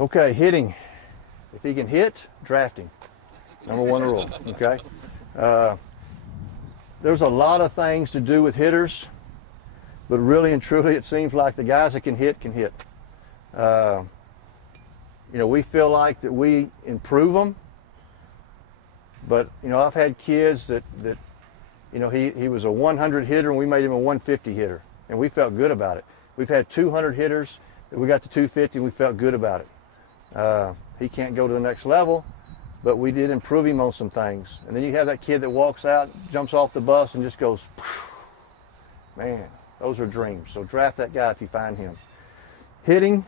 Okay, hitting. If he can hit, draft him. Number one rule, okay? There's a lot of things to do with hitters, but really and truly it seems like the guys that can hit can hit. You know, we feel like that we improve them, but, you know, I've had kids that you know, he was a 100 hitter and we made him a 150 hitter, and we felt good about it. We've had 200 hitters that we got to 250 and we felt good about it. He can't go to the next level, but we did improve him on some things. And then you have that kid that walks out, jumps off the bus and just goes, man, those are dreams. So draft that guy if you find him. Hitting,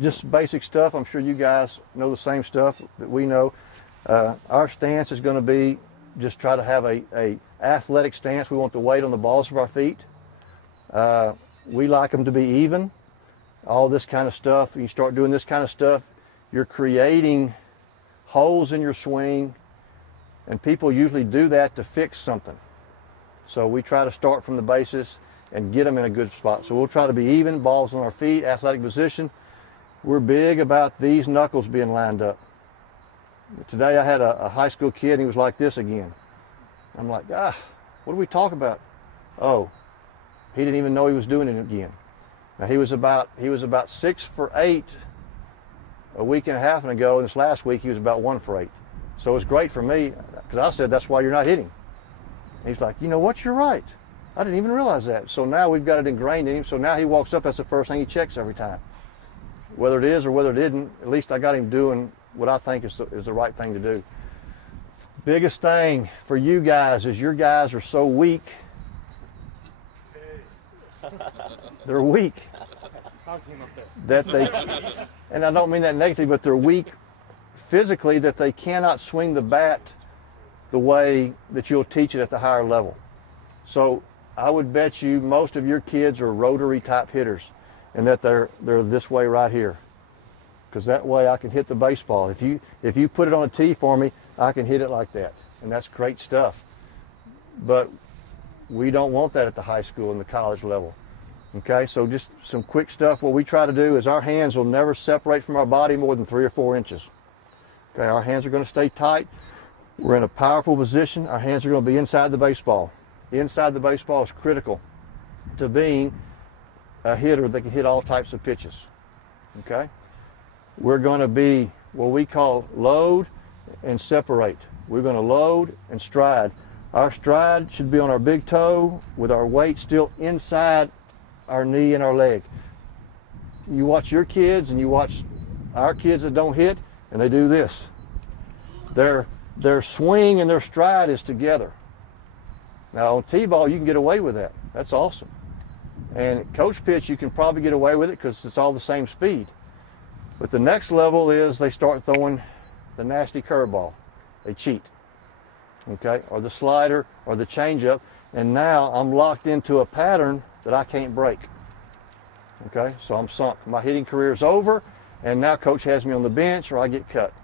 just basic stuff. I'm sure you guys know the same stuff that we know. Our stance is going to be just try to have a athletic stance. We want the weight on the balls of our feet. We like them to be even. All this kind of stuff. You start doing this kind of stuff, you're creating holes in your swing, and people usually do that to fix something. So we try to start from the basis and get them in a good spot. So we'll try to be even, balls on our feet, athletic position. We're big about these knuckles being lined up. Today I had a high school kid, and he was like this again. I'm like, what do we talk about? Oh, he didn't even know he was doing it again. Now he was about 6 for 8 a week and a half ago, and this last week he was about 1 for 8. So it's great for me, because I said, that's why you're not hitting. And he's like, you know what, you're right. I didn't even realize that. So now we've got it ingrained in him, so now he walks up, that's the first thing he checks every time. Whether it is or whether it isn't, at least I got him doing what I think is the right thing to do. Biggest thing for you guys is your guys are so weak. They're weak. That they, and I don't mean that negatively, but they're weak physically, that they cannot swing the bat the way that you'll teach it at the higher level. So I would bet you most of your kids are rotary type hitters, and that they're this way right here, because that way I can hit the baseball. If you put it on a tee for me, I can hit it like that, and that's great stuff. But we don't want that at the high school and the college level. Okay, so just some quick stuff. What we try to do is our hands will never separate from our body more than 3 or 4 inches. Okay, our hands are going to stay tight. We're in a powerful position. Our hands are going to be inside the baseball. Inside the baseball is critical to being a hitter that can hit all types of pitches. Okay, we're going to be what we call load and separate. We're going to load and stride. Our stride should be on our big toe with our weight still inside our knee and our leg. You watch your kids and you watch our kids that don't hit, and they do this. Their swing and their stride is together. Now on T-ball you can get away with that. That's awesome. And coach pitch you can probably get away with it because it's all the same speed. But the next level is they start throwing the nasty curveball. They cheat. Okay, or the slider or the changeup, and now I'm locked into a pattern that I can't break. Okay, so I'm sunk. My hitting career is over, and now coach has me on the bench or I get cut.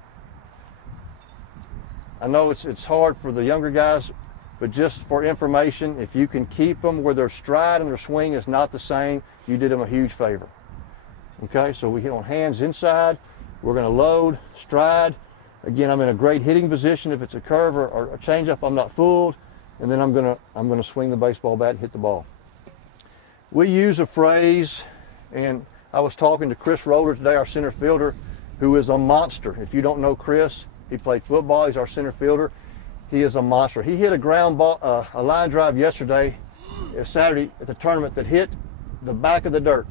I know it's hard for the younger guys, but just for information, if you can keep them where their stride and their swing is not the same, you did them a huge favor. Okay, so we hit on hands inside. We're going to load, stride. Again, I'm in a great hitting position. If it's a curve or a changeup, I'm not fooled, and then I'm gonna swing the baseball bat and hit the ball. We use a phrase, and I was talking to Chris Roller today, our center fielder, who is a monster. If you don't know Chris, he played football. He's our center fielder. He is a monster. He hit a ground ball, a line drive yesterday, Saturday at the tournament, that hit the back of the dirt.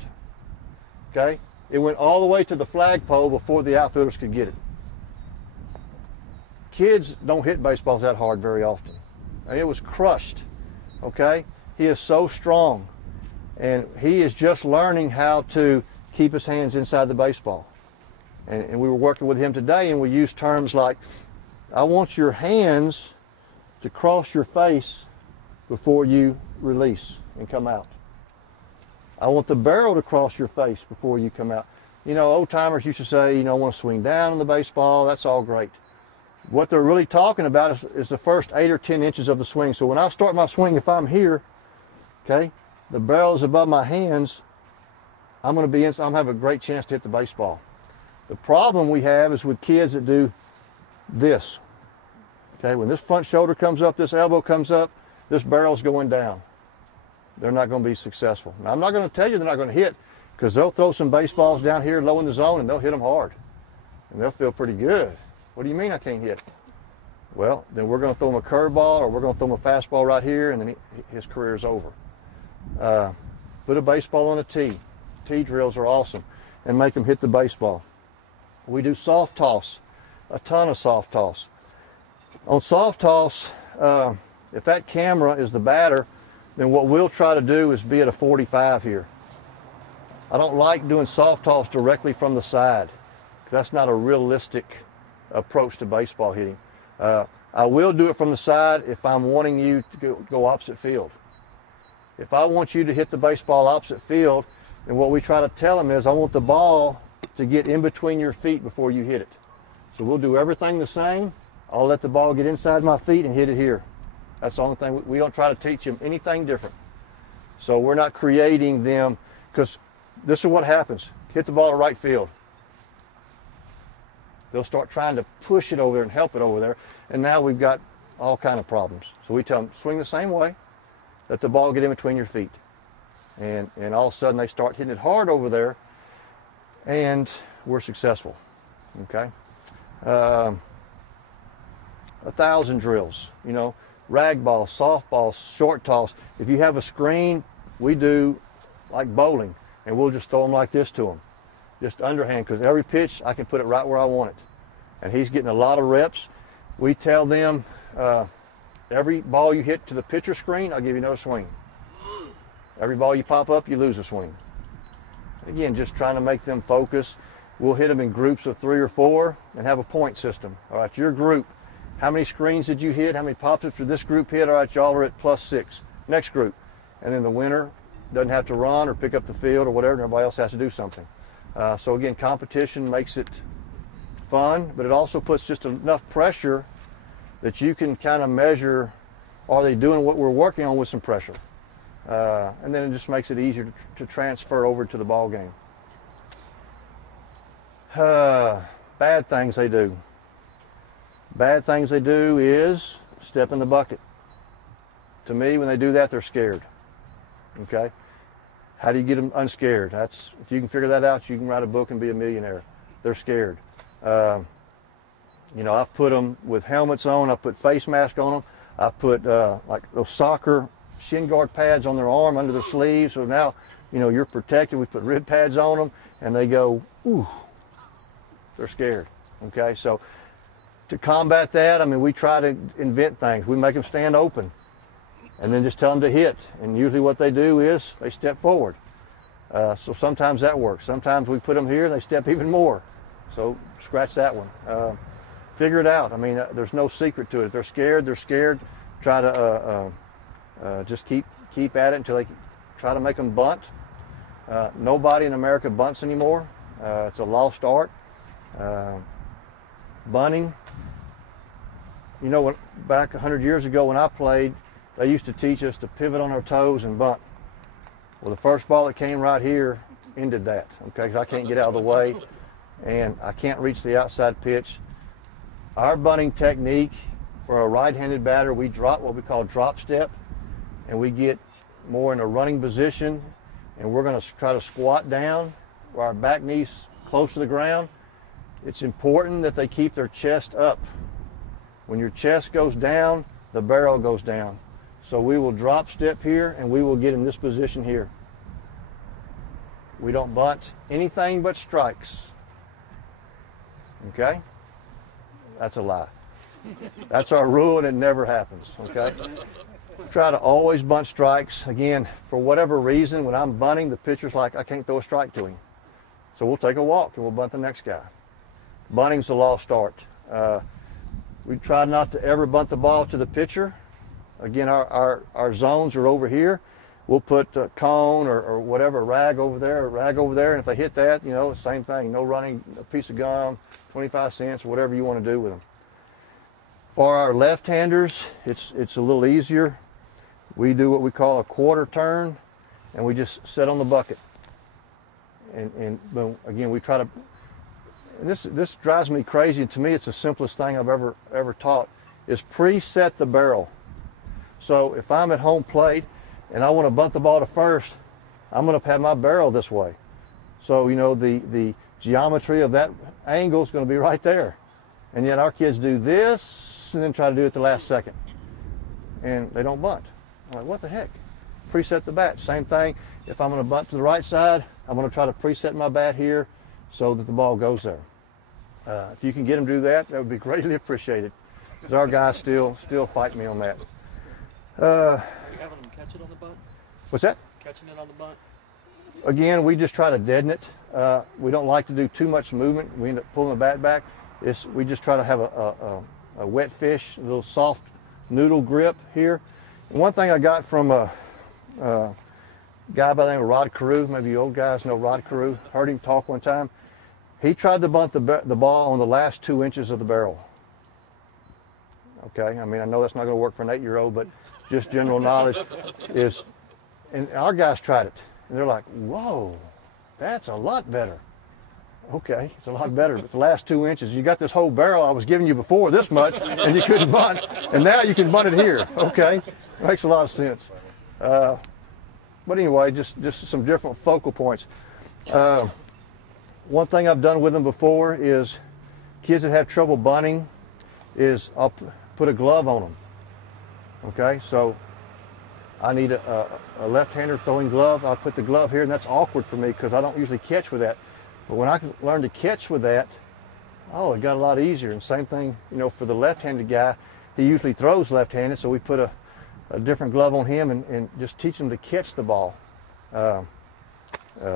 Okay, it went all the way to the flagpole before the outfielders could get it. Kids don't hit baseballs that hard very often. It was crushed. Okay, he is so strong, and he is just learning how to keep his hands inside the baseball. And we were working with him today, and we used terms like, I want your hands to cross your face before you release and come out. I want the barrel to cross your face before you come out. You know, old timers used to say, you know, I want to swing down on the baseball. That's all great. What they're really talking about is the first 8 or 10 inches of the swing. So when I start my swing, if I'm here, okay, the barrel is above my hands, I'm going to have a great chance to hit the baseball. The problem we have is with kids that do this. Okay, when this front shoulder comes up, this elbow comes up, this barrel's going down. They're not going to be successful. Now, I'm not going to tell you they're not going to hit, because they'll throw some baseballs down here low in the zone and they'll hit them hard. And they'll feel pretty good. What do you mean I can't hit? Well, then we're going to throw him a curveball, or we're going to throw him a fastball right here, and then his career is over. Put a baseball on a tee. Tee drills are awesome, and make them hit the baseball. We do soft toss, a ton of soft toss. On soft toss, if that camera is the batter, then what we'll try to do is be at a 45 here. I don't like doing soft toss directly from the side, because that's not a realistic approach to baseball hitting. I will do it from the side if I'm wanting you to go opposite field. If I want you to hit the baseball opposite field, then what we try to tell them is, I want the ball to get in between your feet before you hit it. So we'll do everything the same. I'll let the ball get inside my feet and hit it here. That's the only thing. We don't try to teach them anything different. So we're not creating them, because this is what happens. Hit the ball to right field. They'll start trying to push it over there and help it over there. And now we've got all kind of problems. So we tell them, swing the same way. Let the ball get in between your feet. And all of a sudden they start hitting it hard over there, and we're successful. Okay? 1,000 drills, you know, rag ball, softball, short toss. If you have a screen, we do like bowling, and we'll just throw them like this to them. Just underhand, because every pitch I can put it right where I want it. And he's getting a lot of reps. We tell them, every ball you hit to the pitcher screen, I'll give you another swing. Every ball you pop up, you lose a swing. Again, just trying to make them focus. We'll hit them in groups of 3 or 4 and have a point system. All right, your group, how many screens did you hit? How many pop-ups did this group hit? All right, y'all are at +6. Next group. And then the winner doesn't have to run or pick up the field or whatever, and everybody else has to do something. So again, competition makes it fun, but it also puts just enough pressure that you can kind of measure, are they doing what we're working on with some pressure? And then it just makes it easier to transfer over to the ball game. Bad things they do. Bad things they do is step in the bucket. To me, when they do that, they're scared. Okay? How do you get them unscared? That's, if you can figure that out, you can write a book and be a millionaire. They're scared. You know, I've put them with helmets on. I've put face masks on them. I've put like those soccer shin guard pads on their arm under their sleeves. So now, you know, you're protected. We put rib pads on them, and they go, ooh. They're scared. Okay, so to combat that, I mean, we try to invent things. We make them stand open, and then just tell them to hit. And usually what they do is they step forward. So sometimes that works. Sometimes we put them here and they step even more. So scratch that one. Figure it out. I mean, there's no secret to it. If they're scared, they're scared. Try to just keep at it until they try to make them bunt. Nobody in America bunts anymore. It's a lost art. Bunting. You know what? Back 100 years ago when I played, they used to teach us to pivot on our toes and bunt. Well, the first ball that came right here ended that. Okay, because I can't get out of the way, and I can't reach the outside pitch. Our bunting technique for a right-handed batter, we drop what we call drop step, and we get more in a running position, and we're going to try to squat down where our back knee's close to the ground. It's important that they keep their chest up. When your chest goes down, the barrel goes down. So we will drop step here, and we will get in this position here. We don't bunt anything but strikes. Okay? That's a lie. That's our rule, and it never happens. Okay? Try to always bunt strikes. Again, for whatever reason, when I'm bunting, the pitcher's like, I can't throw a strike to him. So we'll take a walk, and we'll bunt the next guy. Bunting's a lost art. We try not to ever bunt the ball to the pitcher. Again, our zones are over here. We'll put a cone or whatever, a rag over there, and if they hit that, you know, same thing. No running, a piece of gum, 25 cents, or whatever you want to do with them. For our left-handers, it's a little easier. We do what we call a quarter turn, and we just sit on the bucket. And boom, again, we try to, and this drives me crazy, and to me it's the simplest thing I've ever taught, is preset the barrel. So if I'm at home plate and I want to bunt the ball to first, I'm going to have my barrel this way. So, you know, the geometry of that angle is going to be right there. And yet our kids do this and then try to do it the last second. And they don't bunt. I'm like, what the heck? Preset the bat. Same thing. If I'm going to bunt to the right side, I'm going to try to preset my bat here so that the ball goes there. If you can get them to do that, that would be greatly appreciated. Because our guys still fight me on that. Are you having them catch it on the bunt? What's that? Catching it on the bunt? Again, we just try to deaden it. We don't like to do too much movement. We end up pulling the bat back. We just try to have a wet fish, a little soft noodle grip here. And one thing I got from a guy by the name of Rod Carew, maybe you old guys know Rod Carew, heard him talk one time. He tried to bunt the ball on the last 2 inches of the barrel. Okay, I mean, I know that's not going to work for an 8-year-old, but just general knowledge is, and our guys tried it, and they're like, whoa, that's a lot better. Okay, it's a lot better, but the last 2 inches, you got this whole barrel I was giving you before this much, and you couldn't bunt, and now you can bunt it here. Okay, makes a lot of sense. But anyway, just some different focal points. One thing I've done with them before is kids that have trouble bunting is I'll put a glove on them. Okay, so I need a left-hander throwing glove. I'll put the glove here, and that's awkward for me because I don't usually catch with that. But when I learned to catch with that, oh, it got a lot easier. And same thing, you know, for the left-handed guy, he usually throws left-handed, so we put a different glove on him and just teach him to catch the ball.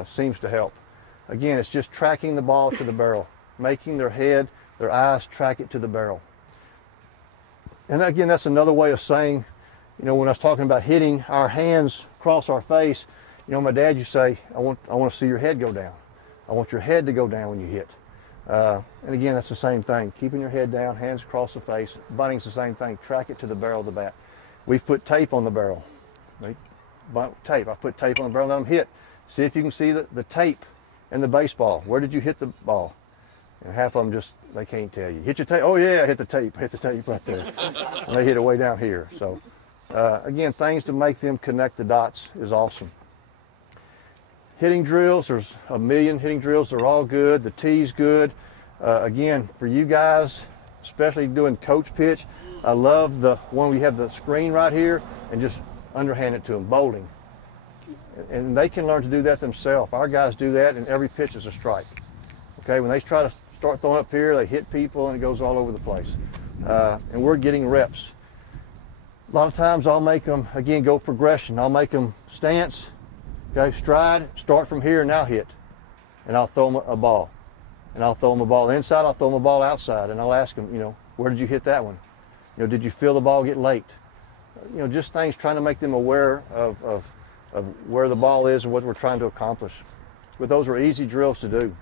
Seems to help. Again, it's just tracking the ball to the barrel, making their head, their eyes track it to the barrel. And again, that's another way of saying, you know, when I was talking about hitting our hands across our face, you know, my dad used to say, I want to see your head go down. I want your head to go down when you hit. And again, that's the same thing. Keeping your head down, hands across the face. Bunting's the same thing. Track it to the barrel of the bat. We've put tape on the barrel. Tape. I put tape on the barrel and let them hit. See if you can see the tape and the baseball. Where did you hit the ball? And half of them just, they can't tell you. Hit your tape. Oh yeah, I hit the tape. Hit the tape right there. And they hit it way down here. So again, things to make them connect the dots is awesome. Hitting drills, there's a million hitting drills. They're all good. The tee's good. Again, for you guys, especially doing coach pitch, I love the one we have the screen right here and just underhand it to them, bowling. And they can learn to do that themselves. Our guys do that, and every pitch is a strike. Okay, when they try to start throwing up here, they hit people, and it goes all over the place. And we're getting reps. A lot of times I'll make them, again, go progression. I'll make them stance, okay, stride, start from here, and now hit. And I'll throw them a ball. And I'll throw them a ball inside, I'll throw them a ball outside, and I'll ask them, you know, where did you hit that one? You know, did you feel the ball get late? You know, just things trying to make them aware of where the ball is and what we're trying to accomplish. But those are easy drills to do.